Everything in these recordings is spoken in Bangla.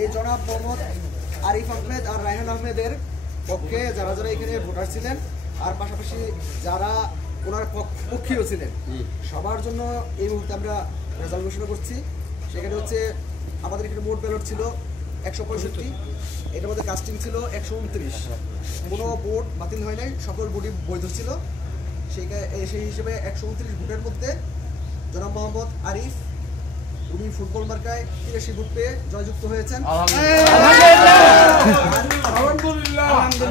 এই জনাব মোহাম্মদ আরিফ আহমেদ আর রায়হান আহমেদের পক্ষে যারা যারা এখানে ভোটার ছিলেন আর পাশাপাশি যারা ওনার পক্ষীয় ছিলেন সবার জন্য এই মুহূর্তে আমরা রেজাল্ট ঘোষণা করছি। সেখানে হচ্ছে আমাদের এখানে মোট ব্যালট ছিল 165, এটার মধ্যে কাস্টিং ছিল 129, কোনো ভোট বাতিল হয় নাই, সকল ভোটই বৈধ ছিল। সেই হিসেবে 129 ভোটের মধ্যে জনাব মোহাম্মদ আরিফ উনি ফুটবল মার্কায় 83 ভোট পেয়ে জয়যুক্ত হয়েছেন।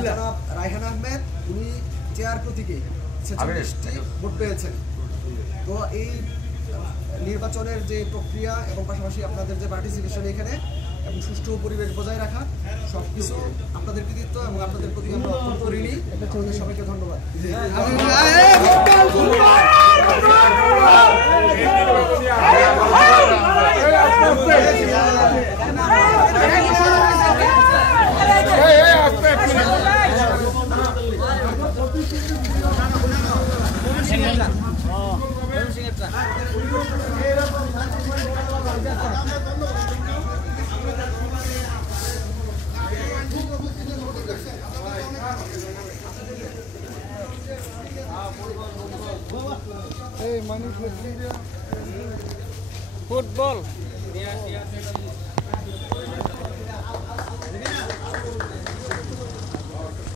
জনাব রায়হান আহমেদ উনি চেয়ার প্রতীকে 46টি ভোট পেয়েছেন। তো এই নির্বাচনের যে প্রক্রিয়া এবং পাশাপাশি আপনাদের যে পার্টিসিপেশন এখানে এবং সুষ্ঠু পরিবেশ বজায় রাখা সবকিছু আপনাদের কৃতিত্ব এবং আপনাদের প্রতি আমরা অত্যন্ত ঋণী। সবাইকে ধন্যবাদ। ফুটবল